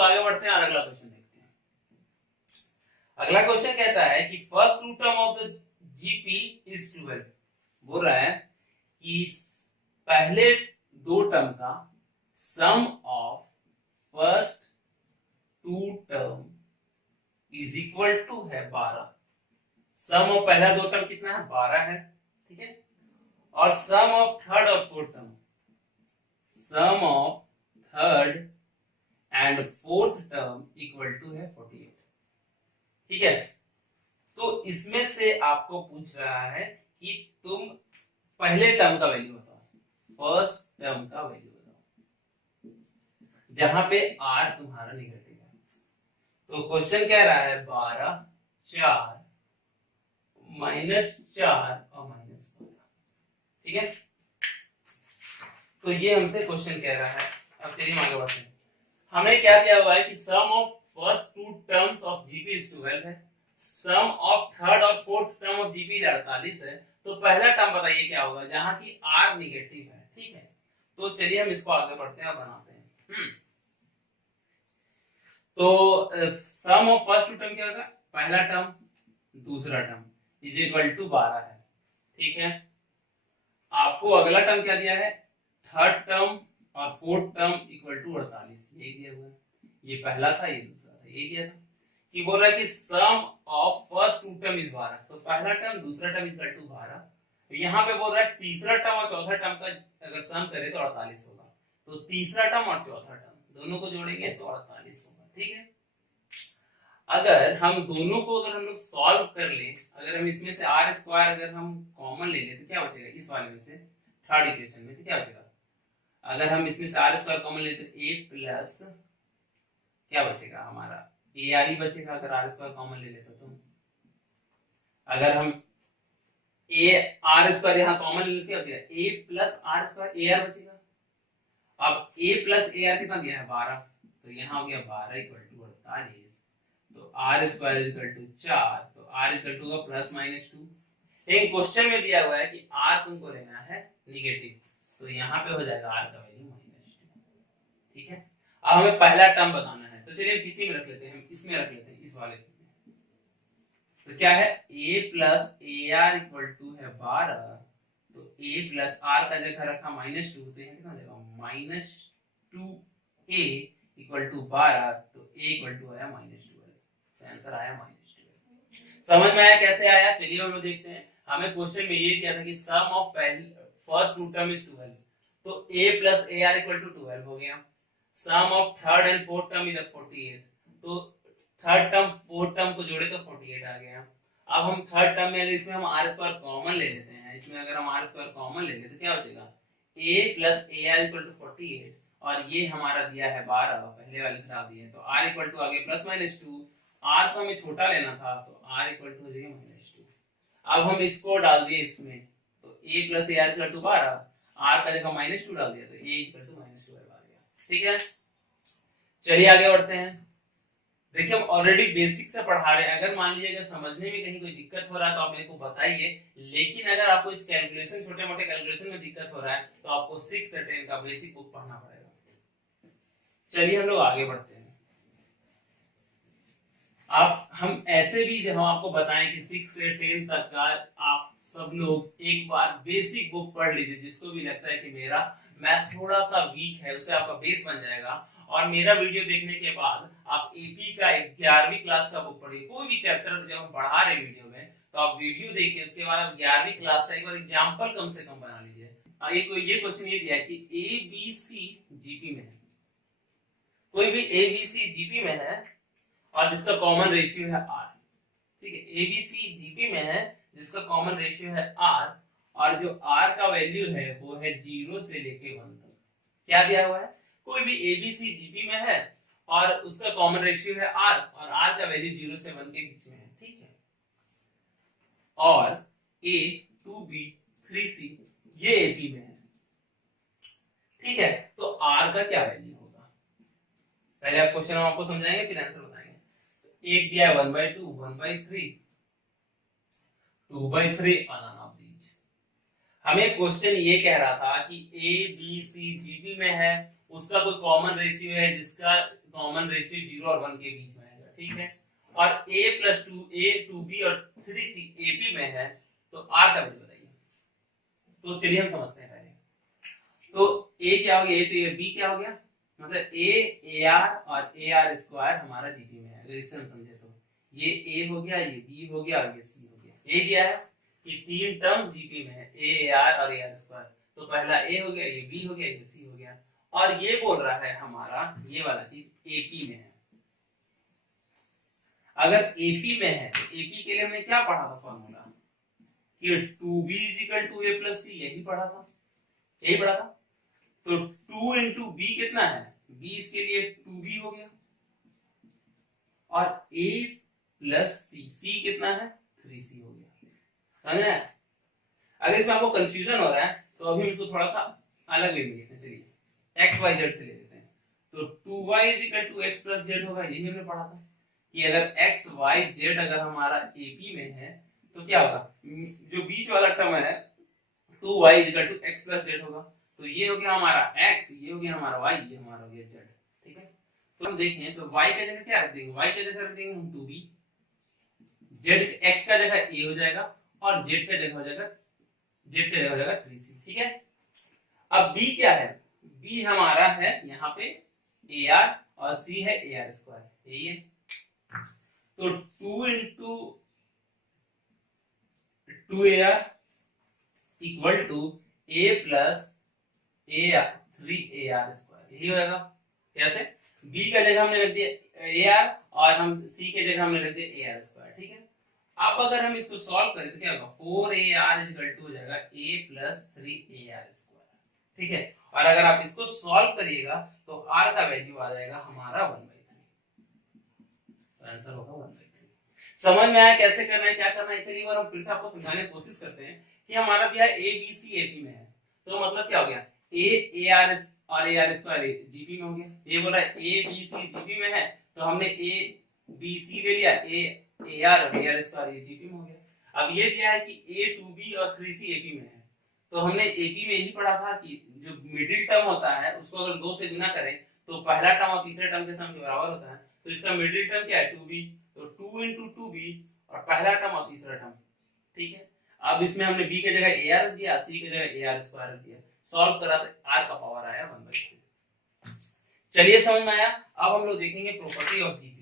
लोग आगे बढ़ते हैं और अगला क्वेश्चन देखते हैं। अगला क्वेश्चन कहता है कि first two term of the GP is 12। बोल रहा है कि पहले दो टर्म का sum of first two term is equal to है 12। सम ऑफ पहला दो टर्म कितना है 12 है, ठीक है। और सम ऑफ थर्ड और fourth term, sum of third and fourth term equal to है 48, ठीक है। तो इसमें से आपको पूछ रहा है कि तुम पहले टर्म का वैल्यू बताओ, फर्स्ट टर्म का वैल्यू बताओ, जहां पे r तुम्हारा निगेटिव है। तो क्वेश्चन कह रहा है 12, 4, -4 और -12, ठीक है। तो ये हमसे क्वेश्चन कह रहा है। अब चलिए आगे बढ़ते हैं। हमने क्या दिया हुआ है कि sum of first two terms of GP is 12 है, सम ऑफ थर्ड और फोर्थ टर्म ऑफ जीपी 48 है। तो पहला टर्म बताइए क्या होगा जहां की r निगेटिव है, ठीक है। तो चलिए हम इसको आगे बढ़ते हैं और बनाते हैं। तो सम ऑफ फर्स्ट टू टर्म क्या होगा, पहला टर्म दूसरा टर्म इज इक्वल टू 12 है, ठीक है। आपको अगला टर्म क्या दिया है, थर्ड टर्म और फोर्थ टर्म इक्वल टू 48, ये दिया हुआ है। ये पहला था, ये दूसरा था, ये दिया था। कि बोल रहा है कि sum of first two term is 12, तो पहला टर्म दूसरा टर्म इक्वल टू 12। यहाँ पे बोल रहा है तीसरा टर्म और चौथा टर्म का अगर सम करें तो 48 होगा। तो तीसरा टर्म और चौथा टर्म दोनों को जोड़ेंगे तो 48 होगा, ठीक है। अगर हम दोनों को अगर हम लोग सॉल्व कर लें, अगर हम इसमें से r स्क्वायर अगर हम कॉमन ले लें तो क्या बचेगा, इस वाले में से थर्ड इक्वेशन में तो क्या बचेगा, अगर हम इसमें से r स्क्वायर कॉमन ले तो a प्लस क्या बचेगा हमारा ar ही बचेगा। अगर r स्क्वायर कॉमन ले लेते तो अगर हम r स्क्वायर यहाँ कॉमन ले लेते बचेगा a plus r square ar बचेगा। अब a प्लस ar कितना दिया है 12, तो यहाँ हो गया 12 इक्वल टू 48। तो r स्क्वायर इक्वल टू 4, तो r इक्वल टू का प्लस माइनस 2। एक क्वेश्चन में दिया हुआ है कि r तुमको लेना है निगेटिव, तो यहाँ पे हो जाएगा r का वैल्यू -2, ठीक है। अब हमें पहला टर्म बताना है, तो चलिए किसी में रख लेते हैं, हम इसमें रख लेते हैं, इस वाले में। तो क्या है a plus ar equal to है 12, तो a प्लस r का जगह रखा -2, तो यहाँ कितना जाएगा -2a इक्वल टू 12, तो a इक्वल टू आया -12। आंसर आया -12। समझ में आया कैसे आया, चलिए हम लोग देखते हैं। हमें क्वेश्चन में ये दिया था कि sum of first two term is 12, तो a plus ar equal to 12 हो गया। Sum of third and fourth term is 48, तो थर्ड टर्म फोर्थ टर्म को जोड़े तो 48 आ गया। अब हम थर्ड टर्म में इसमें हम r स्क्वायर कॉमन ले लेते हैं, इसमें अगर हम r स्क्वायर कॉमन ले लेते तो क्या बचेगा, a plus ar equal to 48, और ये हमारा दिया है 12, पहले वाले से डाल दिए, तो r इक्वल टू आगे प्लस -2। r को हमें छोटा लेना था, तो r इक्वल टू हो जाएगा -2। अब हम इसको डाल दिए इसमें, तो a plus ar equal to 12, r का जगह -2 डाल दिया, तो a इक्वल टू -12 आ गया, ठीक है। चलिए आगे बढ़ते हैं। देखिए हम ऑलरेडी बेसिक से पढ़ा रहे हैं, अगर मान लीजिए अगर समझने में कहीं कोई दिक्कत हो रहा है तो आप मेरे को बताइए, लेकिन अगर आपको इस कैलकुलेशन छोटे मोटे कैलकुलेशन में दिक्कत हो रहा है तो आपको 6 से 10 का बेसिक बुक पढ़ना पड़ेगा। चलिए हम लोग आगे बढ़ते हैं। हम ऐसे भी जब हम आपको बताएं कि 6 से 10 तक का आप सब लोग एक बार बेसिक बुक पढ़ लीजिए। जिसको भी लगता है कि मेरा मैथ्स थोड़ा सा वीक है, उससे आपका बेस बन जाएगा। और मेरा वीडियो देखने के बाद आप एपी का 11वीं क्लास का बुक पढ़िए। कोई भी चैप्टर जब हम पढ़ा रहे वीडियो में तो आप वीडियो देखिए, उसके बाद आप 11वीं क्लास का एक बार एग्जांपल कम से कम बना लीजिए। ये क्वेश्चन ये दिया है कि एबीसी जीपी में है, कोई भी एबीसी जीपी में है और जिसका कॉमन रेशियो है r, ठीक है। एबीसी जीपी में है जिसका कॉमन रेशियो है r, और जो r का वैल्यू है वो है 0 से लेके 1 तक। क्या दिया हुआ है, कोई भी एबीसी जीपी में है और उसका कॉमन रेशियो है r, और r का वैल्यू 0 से 1 के बीच में है, ठीक है। और a 2b 3c ये एपी में है, ठीक है। तो r का क्या वैल्यू होगा, पहले आप क्वेश्चन हम आपको समझाएंगे फिर आंसर बताएंगे। एक दिया है 1/2, 1/3, 2/3 और none of these। हमें क्वेश्चन ये कह रहा था कि ए बी सी जीपी में है, उसका कोई कॉमन रेशियो है जिसका कॉमन रेशियो 0 और 1 के बीच में आएगा, ठीक है। और a प्लस 2a 2b और 3c ap में है, तो r का वैल्यू बताइए। तो चलिए हम समझते हैं पहले। तो a क्या हो गया, तो ये b क्या हो गया, मतलब a ar और ar स्क्वायर हमारा जीपी में है। अगर इसे हम समझे तो ये a हो गया, ये b हो गया और ये c हो गया। a दिया है कि तीन टर्म जीपी में है, a ar और ar स्क्वायर। तो पहला a हो गया, ये b हो गया, ये c हो गया। और ये बोल रहा है हमारा ये वाला चीज AP में है। अगर AP में है तो AP के लिए हमने क्या पढ़ा था फॉर्मूला, कि 2b = a + c, यही पढ़ा था, यही पढ़ा था। तो 2 × b कितना है, b इसके लिए 2b हो गया, और a + c कितना है, 3c हो गया। समझ आया? अगर इसमें आपको कंफ्यूजन हो रहा है तो अभी हम इसको थोड़ा सा अलग वे में लिखते हैं। चलिए x y z से ले लेते हैं। तो 2y = x + z होगा, यही हमने पढ़ा था कि अगर x y z अगर हमारा AP में है तो क्या होगा, जो बीच वाला टर्म है 2y = x + z होगा। तो ये हो गया हमारा x, ये हो गया हमारा y, ये हमारा हो गया z, ठीक है। तो हम देखें तो y की जगह क्या रख देंगे, y की जगह रख देंगे हम 2b, z x का जगह a हो जाएगा और z का जगह हो जाएगा 3c, ठीक है। अब b क्या है, b हमारा है यहाँ पे ar और c है ar स्क्वायर, यही है। तो 2 × 2ar = a + 3ar स्क्वायर, यही होगा। कैसे, b का जगह हमने रख दिया ar और हम c के जगह हमने रख दिया ar स्क्वायर, ठीक है। अब अगर हम इसको सॉल्व करें तो क्या होगा, 4ar = हो जाएगा a + 3ar स्क्वायर, ठीक है। और अगर आप इसको सॉल्व करिएगा तो r का वैल्यू आ जाएगा हमारा 1/3, आंसर होगा 1/3। समझ में आया कैसे करना है, क्या करना है? चलिए हम फिर से आपको समझाने की कोशिश करते हैं कि हमारा दिया है a b c AP में है, तो मतलब क्या हो गया, a ar और ar स्क्वायर जीपी में हो गया। ये बोल रहा है a b c जीपी में है, तो हमने a b c ले लिया, a ar और ar स्क्वायर ये जीपी में हो गया। अब ये दिया है कि a 2b और 3c AP में है, तो हमने AP में यही पढ़ा था कि जो मिडिल टर्म होता है उसको अगर 2 से गुना करें तो पहला टर्म और तीसरे टर्म के सम के बराबर होता है। तो इसका मिडिल टर्म क्या है, 2b, तो 2 × 2b और पहला टर्म और तीसरा टर्म, ठीक है। अब इसमें हमने b की जगह ar दिया, c की जगह ar स्क्वायर दिया, सॉल्व करा तो r का पावर आया 1/3। चलिए समझ में आया। अब हम लोग देखेंगे प्रॉपर्टी ऑफ जीपी।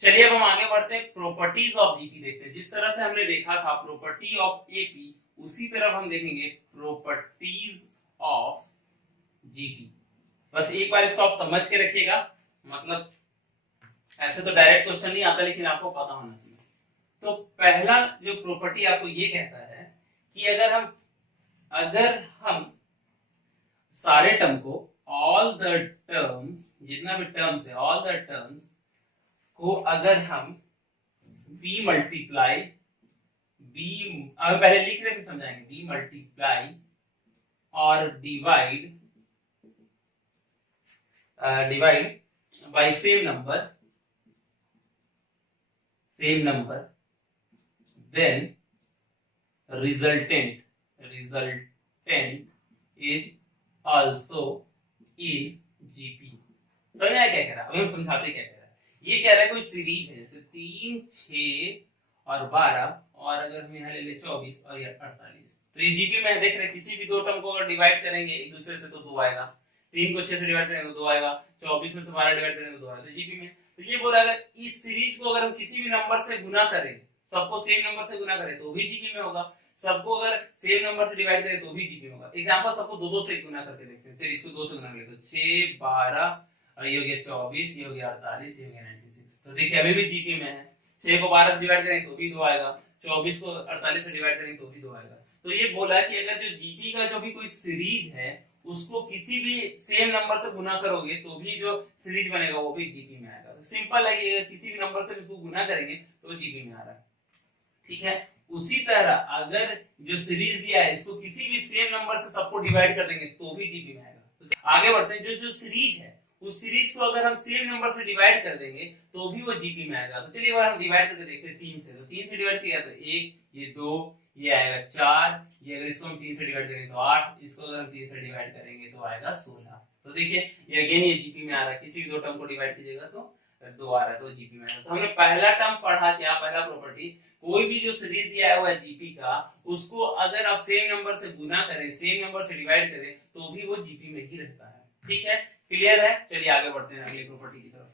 चलिए अब हम आगे बढ़ते हैं, प्रॉपर्टीज ऑफ जीपी देखते हैं। जिस तरह से हमने देखा था प्रॉपर्टी ऑफ एपी, उसी तरह हम देखेंगे प्रॉपर्टीज ऑफ जीपी। बस एक बार इसको आप समझ के रखिएगा, मतलब ऐसे तो डायरेक्ट क्वेश्चन नहीं आता, लेकिन आपको पता होना चाहिए। तो पहला जो प्रॉपर्टी आपको ये कहता है कि अगर हम सारे टर्म को, ऑल द टर्म्स, जितना भी टर्म्स है ऑल द टर्म्स को अगर हम b मल्टीप्लाई b, अब पहले लिख रहे फिर समझाएंगे, b मल्टीप्लाई और divide by same number, then resultant is also in GP। समझ आया क्या कह रहा है? अभी हम समझाते क्या कह रहा है। ये कह रहा है कोई सीरीज है, जैसे 3, 6 और 12, और अगर हम यहाँ ले ले 24 और ये 48, तो ये जीपी में देख रहे हैं। किसी भी दो टर्म को अगर डिवाइड करेंगे एक दूसरे से तो 2 आएगा, 3 को 6 से डिवाइड करेंगे तो 2 आएगा, 24 में से 12 डिवाइड करेंगे तो 2 आएगा, तो जीपी में। तो ये बोल रहा है अगर इस सीरीज को अगर हम किसी भी नंबर से गुना करें, सबको सेम नंबर से गुना करें तो भी जीपी में होगा, सबको अगर सेम नंबर से डिवाइड करें तो भी जीपी में होगा। एग्जांपल सबको 2 से गुना करके देखते हैं। चलिए इसको 2 से गुना कर लेते हैं, 6, 12 और ये हो गया 24, ये हो गया 48, ये हो गया 96। तो देखिए अभी भी जीपी में है। 6 को 12 से डिवाइड करें तो भी 2 आएगा, 24 को 48 से डिवाइड करें तो भी 2 आएगा। तो ये बोला कि अगर जो जीपी का जो भी कोई सीरीज है उसको किसी भी सेम नंबर से गुना करोगे तो भी जो सीरीज बनेगा वो भी जीपी में आएगा। तो सिंपल है कि अगर किसी भी नंबर से इसको गुना करेंगे तो जीपी में आ रहा है, ठीक है। उसी तरह अगर जो सीरीज दिया है इसको किसी भी सेम नंबर से सबको डिवाइड कर देंगे तो भी जीपी में आएगा। तो आगे बढ़ते हैं, जो सीरीज है उस सीरीज को अगर हम सेम नंबर से डिवाइड कर देंगे तो भी वो जीपी में आएगा। तो चलिए अगर हम डिवाइड करके देखते हैं 3 से, तो 3 से डिवाइड किया तो 1, ये 2, ये आएगा 4, ये अगर इसको हम 3 से डिवाइड करेंगे तो 8, इसको अगर हम 3 से डिवाइड करेंगे तो आएगा 16। तो देखिए ये अगेन ये जीपी में आ रहा है, किसी भी दो टर्म को डिवाइड कीजिएगा तो 2 आ रहा है, तो जीपी में आ रहा है। तो हमने पहला टर्म पढ़ा क्या, पहला प्रॉपर्टी, कोई भी जो सीरीज दिया हुआ है जीपी का, उसको अगर आप सेम नंबर से गुना करें, सेम नंबर से डिवाइड करें, तो भी वो जीपी में ही रहता है। ठीक है, क्लियर है? चलिए आगे बढ़ते हैं अगली प्रॉपर्टी की तरफ।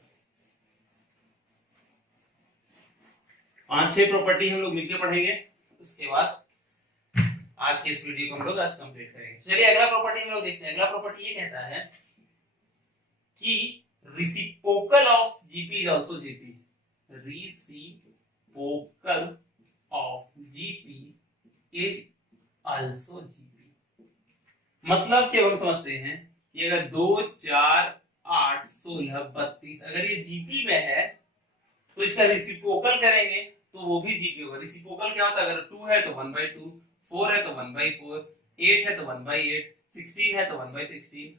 5-6 प्रॉपर्टी हम लोग मिलकर पढ़ेंगे, उसके बाद आज के इस वीडियो को हम लोग आज कंप्लीट करेंगे। चलिए अगला प्रॉपर्टी हम लोग देखते हैं। अगला प्रॉपर्टी ये कहता है कि reciprocal of GP is also GP. Reciprocal of GP is also GP. मतलब क्या हम समझते हैं कि अगर 2, 4, 8, 16, 32 अगर ये जीपी में है तो इसका रेसिप्रोकल करेंगे तो वो भी जीपी होगा। रेसिप्रोकल क्या होता है, अगर 2 है तो 1/2, 4 है तो 1/4, 8 है तो 1/8, 16 है तो 1/16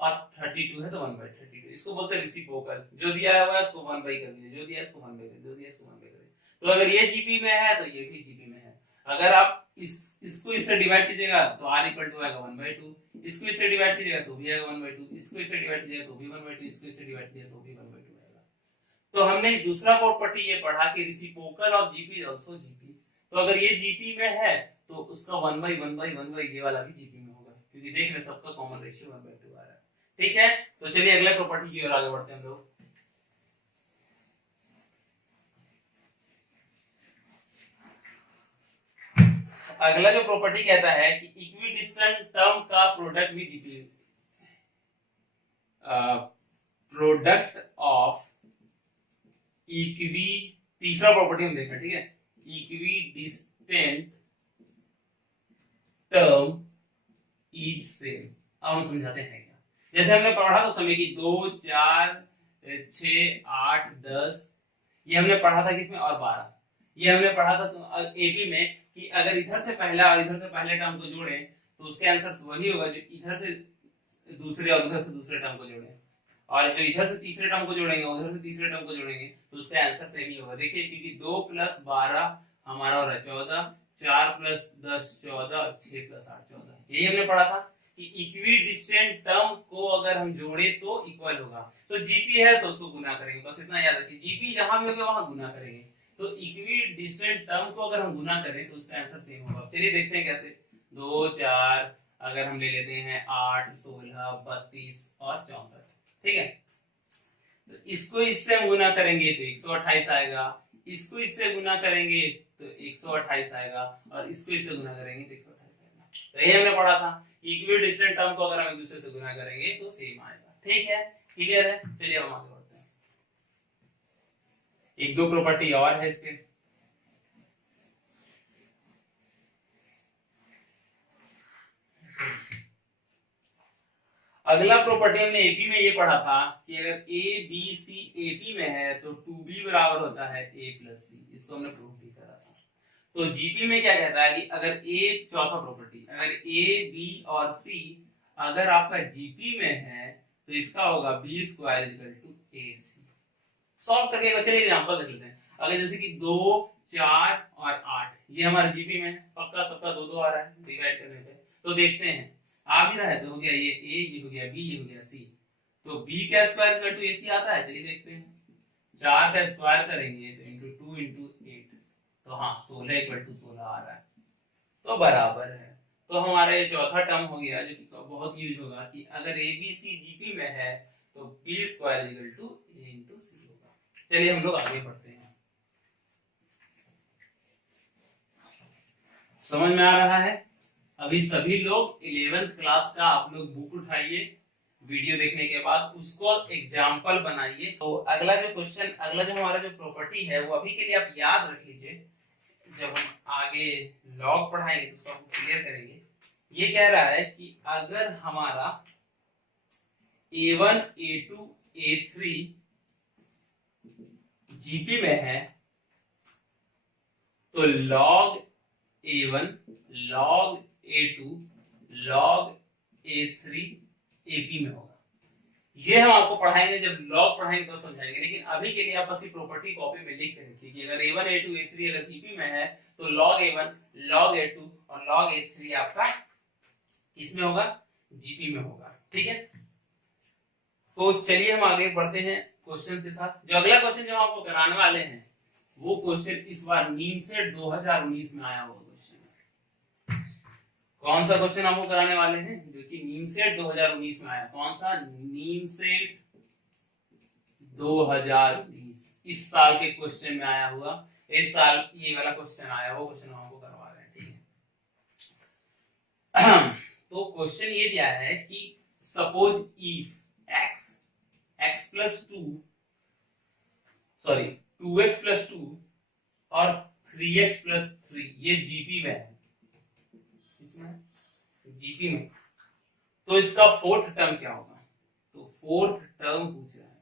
और 32 है तो 1/32। इसको बोलते हैं रेसिप्रोकल। जो दिया हुआ है उसको 1/, कर दीजिए, जो दिया है इसको 1/, जो दिया है इसको 1/, कर दीजिए। तो अगर ये जीपी में है तो ये भी जीपी में है। अगर आप इसको इससे डिवाइड कीजिएगा तो r = आएगा 1/2, इसको इससे डिवाइड कीजिएगा तो भी आएगा 1/2, इसको इससे डिवाइड कीजिएगा तो भी 1/2, इसको इससे डिवाइड कीजिएगा तो भी 1/2 आएगा। तो हमने दूसरा प्रॉपर्टी ये पढ़ा कि reciprocal of GP is also GP. तो अगर ये जीपी में है तो उसका 1/1/1 ये वाला भी जीपी में होगा, क्योंकि देख रहे सबका कॉमन रेशियो 1/2 आ रहा है। ठीक है, तो चलिए अगले प्रॉपर्टी की ओर आगे बढ़ते हैं हम लोग। अगला जो प्रॉपर्टी कहता है कि इक्विडिस्टेंट टर्म का प्रोडक्ट भी जीपी, प्रोडक्ट ऑफ इक्वी, तीसरा प्रॉपर्टी हम देखा, ठीक है, इक्विडिस्टेंट टर्म इज सेम। अब हम समझाते हैं क्या। जैसे हमने पढ़ा तो समय की 2, 4, 6, 8, 10 ये हमने पढ़ा था किसमें, और 12 ये हमने पढ़ा था तो एपी में कि अगर इधर से पहला और इधर से पहले टर्म को जोड़ें तो उसके आंसर वही होगा जो इधर से दूसरे और उधर से दूसरे टर्म को जोड़ें, और जो इधर से तीसरे टर्म को जोड़ेंगे उधर से तीसरे टर्म को जोड़ेंगे तो उसका आंसर सेम ही होगा। देखिए क्योंकि 2 + 12 हमारा हो रहा है 14, 4 + 10 14 और 6 + 8 14। यही हमने पढ़ा था कि इक्विडिस्टेंट टर्म को अगर हम जोड़े तो इक्वल होगा। तो जीपी है तो उसको गुना करेंगे, बस इतना याद रखिए, जीपी जहां भी होगा वहां गुना करेंगे। तो इक्विडिस्टेंट टर्म को अगर हम गुना करें तो उसका आंसर सेम होगा। चलिए देखते हैं कैसे। 2, 4 अगर हम ले लेते हैं 8, 16, 32 और 64, ठीक है। तो इसको इससे हम गुना करेंगे तो 128 आएगा, इसको इससे गुना करेंगे तो 128 आएगा, और इसको इससे गुना करेंगे तो 128 आएगा। तो ये हमने पढ़ा था, इक्विडिस्टेंट टर्म को अगर हम एक दूसरे से गुना करेंगे तो सेम आएगा। ठीक है, क्लियर है? चलिए हम आगे बढ़ते हैं। एक दो प्रॉपर्टी और है इसके। अगला प्रॉपर्टी हमने एपी में ये पढ़ा था कि अगर ए बी सी एपी में है तो 2b बराबर होता है a + c। इसको हमने प्रूव भी करा था। तो जीपी में क्या कहता है कि अगर ए, चौथा प्रॉपर्टी, अगर ए बी और सी अगर आपका जीपी में है तो इसका होगा b² = ac। सॉल्व करके चलिए एग्जांपल देख लेते हैं। अगर जैसे कि 2, 4 और 8 ये हमारे जीपी में है, पक्का सबका 2-2 आ रहा है डिवाइड करने पे। तो देखते हैं आ भी रहा है तो हो गया ये a, ये हो गया b, ये हो गया c। तो b² = ac आता है। चलिए देखते हैं, 4 का स्क्वायर करेंगे तो इंटू 2 इंटू 8, तो हाँ 16 = 16 आ रहा है, तो बराबर है। तो हमारा ये चौथा टर्म हो गया जो कि बहुत यूज होगा कि अगर ए बी सी जीपी में है तो b² = a × c होगा। चलिए हम लोग आगे बढ़ते हैं। समझ में आ रहा है? अभी सभी लोग 11th क्लास का आप लोग बुक उठाइए, वीडियो देखने के बाद उसको एग्जाम्पल बनाइए। तो अगला जो क्वेश्चन, अगला जो हमारा जो प्रॉपर्टी है वो अभी के लिए आप याद रख लीजिए, जब हम आगे लॉग पढ़ाएंगे तो उसको क्लियर करेंगे। ये कह रहा है कि अगर हमारा a1 a2 a3 जीपी में है तो log a1 log a2 log a3 AP में होगा। ये हम आपको पढ़ाएंगे, जब लॉग पढ़ाएंगे तो समझाएंगे, लेकिन अभी के लिए आप बस प्रॉपर्टी कॉपी में लिख के रखिए कि अगर a1 a2 a3 अगर जीपी में है तो log a1 log a2 और log a3 आपका इसमें होगा, जीपी में होगा। ठीक है, तो चलिए हम आगे बढ़ते हैं क्वेश्चन के साथ। जो अगला क्वेश्चन जो हम आपको कराने वाले हैं वो क्वेश्चन इस बार नीम सेट 2019 में आया हुआ क्वेश्चन है। कौन सा क्वेश्चन आपको कराने वाले हैं जो कि नीम सेट 2019 में आया? कौन सा? नीम सेट 2019 इस साल के क्वेश्चन में आया हुआ। इस साल ये वाला क्वेश्चन आया, वो क्वेश्चन हम आपको करवा रहे हैं, ठीक है। तो क्वेश्चन ये दिया है कि suppose if x plus 2x plus 2 और 3x प्लस 3 ये जीपी में है, इसमें जीपी में, तो इसका फोर्थ टर्म क्या होगा? तो फोर्थ टर्म पूछ रहा है,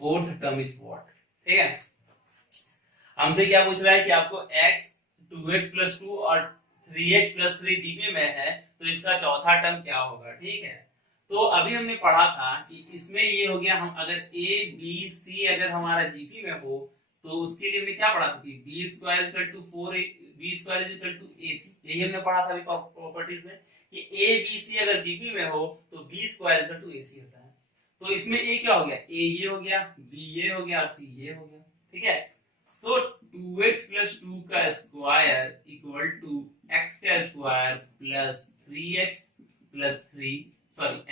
फोर्थ टर्म इज व्हाट, ठीक है। हमसे क्या पूछ रहा है कि आपको x 2x प्लस 2 और 3x प्लस 3 जीपी में है, तो इसका चौथा टर्म क्या होगा, ठीक है। तो अभी हमने पढ़ा था कि इसमें ये हो गया, हम अगर a b c अगर हमारा जीपी में हो तो उसके लिए हमने क्या पढ़ा था कि b square equal to 4b square equal to ac, यही हमने पढ़ा था अभी प्रॉपर्टीज में कि a b c अगर जीपी में हो तो b square equal to ac होता है। तो इसमें a क्या हो गया? a ये हो गया, b ये हो गया और c ये हो गया, ठीक है। तो 2x प्लस 2 का स्क्वायर इक्वल टू x का square plus 3x plus 3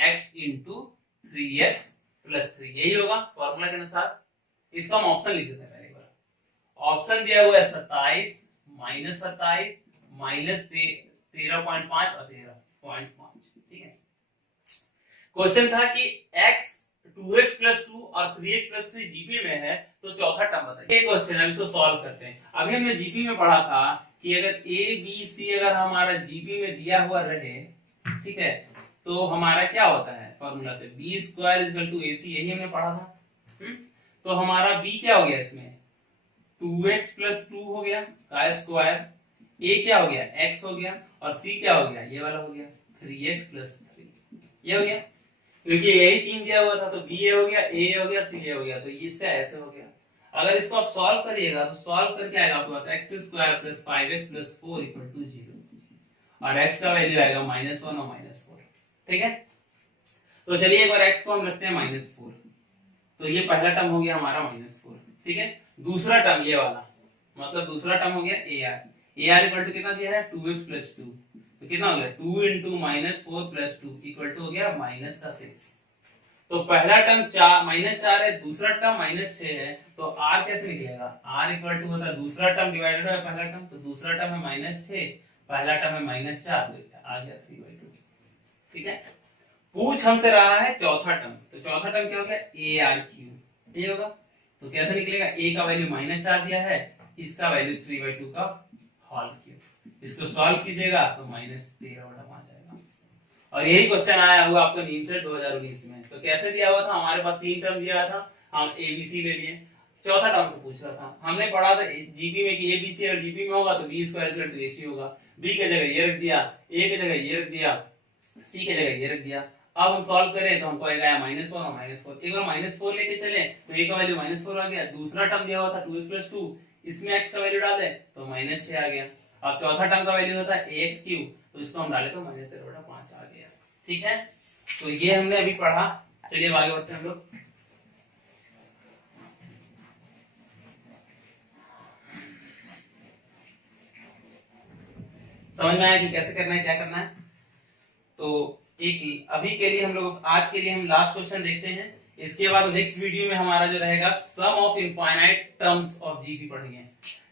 x into 3x plus 3 यही होगा फॉर्मूला के अनुसार। इसका हम ऑप्शन लिख देते हैं। पहले बार ऑप्शन दिया हुआ है 27 माइनस 27 माइनस 13.5 और 13.5, ठीक है। क्वेश्चन था कि x 2x प्लस 2 और 3x प्लस 3 जीपी में है, तो चौथा टर्म बताइए। ये क्वेश्चन है, इसको सॉल्व करते हैं। अभी हमने जीपी में पढ़ा था कि अगर a b c अगर हमारा जीपी में दिया हुआ रहे, ठीक है, तो हमारा क्या होता है फॉर्मूला से b square equal to ac, यही हमने पढ़ा था। तो हमारा b क्या हो गया? इसमें 2x प्लस 2 हो गया का स्क्वायर, a क्या हो गया? x हो गया और c क्या हो गया? ये वाला हो गया 3x प्लस 3, ये हो गया। क्योंकि यही 3 दिया हुआ था तो b ये हो गया, a हो गया, c ये हो गया, तो ये इसका ऐसे हो गया। अगर इसको आप सॉल्व करिएगा तो सॉल्व करके आएगा आपके पास x square plus 5x plus 4 equal to 0 और x का वैल्यू आएगा -1 और -4, ठीक है। तो चलिए एक बार x को हम रखते हैं -4, तो ये पहला टर्म हो गया हमारा -4, ठीक है। दूसरा टर्म ये वाला, मतलब दूसरा टर्म हो गया ar इक्वल टू कितना दिया है? 2x प्लस 2, तो कितना हो गया? 2 इंटू -4 प्लस 2 इक्वल टू हो गया -6। तो पहला टर्म -4 है, दूसरा टर्म -6 है, तो r कैसे निकलेगा? r इक्वल टू होता है दूसरा टर्म डिवाइडेड बाय पहला टर्म, तो दूसरा टर्म है -6, पहला टर्म है -4, तो आ गया 3/2, ठीक है। पूछ हमसे रहा है चौथा टर्म, तो चौथा टर्म क्या हो गया? AR3 ये होगा। तो कैसे निकलेगा? a का वैल्यू -4 दिया है, इसका वैल्यू 3/2 का होल क्यूब। इसको सॉल्व कीजिएगा तो -13/5 आएगा। और यही क्वेश्चन आया हुआ आपको नीम सेट 2019 में। तो कैसे दिया हुआ था? हमारे पास 3 टर्म दिया था, हम ABC ले लिए, चौथा टर्म से पूछ रहा था। हमने पढ़ा था जीपी में कि ABC अगर जीपी में होगा तो b square equal to ac होगा। b की जगह ये रख दिया, a की जगह ये रख दिया, c की जगह ये रख दिया। अब हम सॉल्व करें तो हमको आएगा -1 और -4। एक बार -4 लेके चले तो a का वैल्यू -4 आ गया। दूसरा टर्म दिया हुआ था 2x प्लस 2, इसमें x का वैल्यू डाल दे तो -6 आ गया। अब चौथा टर्म का वैल्यू होता है ax3, तो इसको हम डाले तो -13/5 आ गया, ठीक है। तो ये हमने अभी पढ़ा। चलिए आगे बढ़ते हैं हम लोग। समझ में आया कि कैसे करना है, क्या करना है? तो एक अभी के लिए हम लोग आज के लिए हम लास्ट क्वेश्चन देखते हैं। इसके बाद नेक्स्ट वीडियो में हमारा जो रहेगा sum of infinite terms of GP पढ़ेंगे।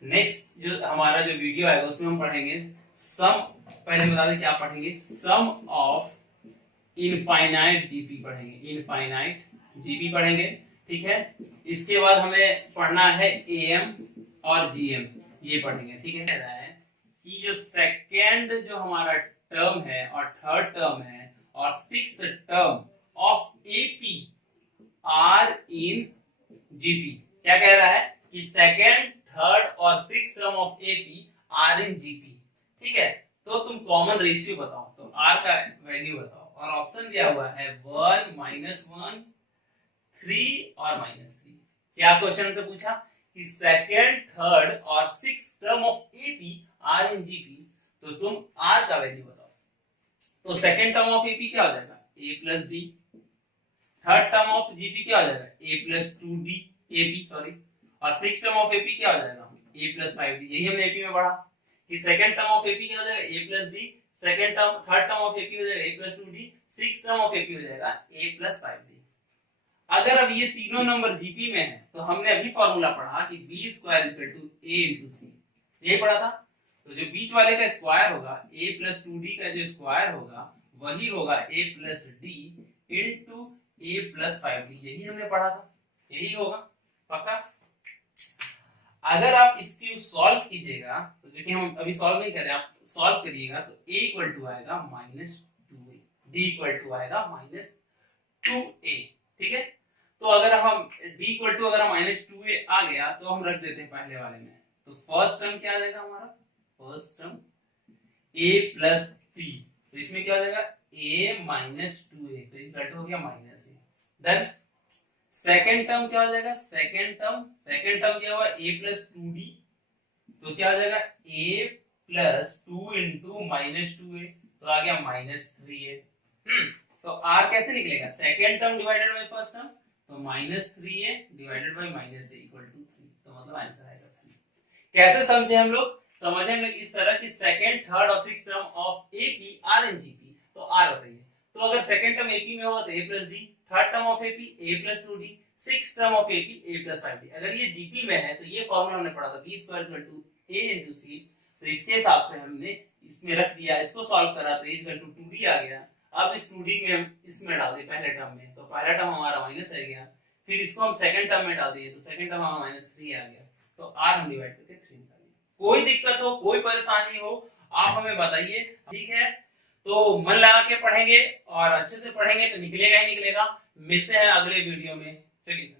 नेक्स्ट जो हमारा जो वीडियो आएगा उसमें हम पढ़ेंगे सम, पहले बता दें क्या पढ़ेंगे, सम ऑफ इनफाइनाइट जीपी पढ़ेंगे, इनफाइनाइट जीपी पढ़ेंगे, ठीक है। इसके बाद हमें पढ़ना है एएम और जीएम, ये पढ़ेंगे, ठीक है। कह रहा है कि जो सेकेंड जो हमारा टर्म है और थर्ड टर्म है और sixth term of AP are in GP. क्या कह रहा है कि सेकेंड थर्ड और sixth term of AP are in GP, ठीक है। तो तुम कॉमन रेशियो बताओ, तो आर का वैल्यू बताओ। और ऑप्शन दिया हुआ है 1 -1 3 और -3। क्या क्वेश्चन से पूछा कि सेकेंड थर्ड और sixth term of AP are in GP, तो तुम आर का वैल्यू बताओ। तो सेकेंड टर्म ऑफ एपी क्या हो जाएगा? a plus D, third term of GP क्या हो जाएगा a plus 2d ab sorry, और सिक्स टर्म ऑफ एपी क्या हो जाएगा a प्लस 5d। यही हमने एपी में पढ़ा कि सेकंड टर्म ऑफ एपी क्या हो जाएगा a plus d, second term third term of AP हो जाएगा a plus 2d, six term of AP हो जाएगा a प्लस 5d। अगर अब ये तीनों नंबर जीपी में है तो हमने अभी फॉर्मूला पढ़ा कि b square equal to a into c, ये पढ़ा था। तो जो बीच वाले का स्क्वायर होगा a प्लस 2d का जो स्क्वायर होगा वही होगा a plus d into a plus 5d, यही हमने पढ़ा था, यही होगा पक्का। अगर आप इसकी सॉल्व कीजिएगा तो जो कि हम अभी सॉल्व नहीं कर रहे, आप सॉल्व करिएगा तो a इक्वल टू आएगा -2a, d इक्वल टू आएगा -2a, ठीक है। तो अगर हम d इक्वल टू अगर -2a आ गया तो हम रख देते हैं पहले वाले में। तो फर्स्ट टर्म क्या आ जाएगा हमारा, first term a plus d, तो इसमें क्या हो जाएगा a -2a, तो इस हो गया -a। देन सेकंड टर्म क्या हो जाएगा, सेकंड टर्म क्या हुआ a प्लस 2d, तो क्या हो जाएगा a प्लस 2 इंटू -2a, तो आ गया -3a। तो r कैसे निकलेगा, second term divided by first term, तो -3a divided by -a equal to 3, तो मतलब आंसर आएगा 3। कैसे समझे हम लोग, समझे हम लोग इस तरह कि सेकंड थर्ड और six term of AP are in GP, तो आर बताइए। तो अगर सेकंड टर्म एपी में होगा तो a plus d, third term of AP a plus 2d, six term of AP a plus 5d। अगर ये जीपी में है तो ये फॉर्मूला हमने पढ़ा था b square equal to a into c, तो इसके हिसाब से हमने इसमें रख दिया, इसको सॉल्व करा तो a इक्वल टू 2d आ गया। अब इस 2d में हम इसमें डाल दिए पहले टर्म में, तो पहला टर्म हमारा माइनस आ गया, फिर इसको हम सेकंड टर्म में डाल दिए तो सेकंड टर्म हमारा -3 आ गया, तो r हम डिवाइड करके 3 निकाल दिए। कोई दिक्कत हो, कोई परेशानी हो, आप हमें बताइए, ठीक है। तो मन लगा के पढ़ेंगे और अच्छे से पढ़ेंगे तो निकलेगा ही निकलेगा। मिलते हैं अगले वीडियो में, चलिए।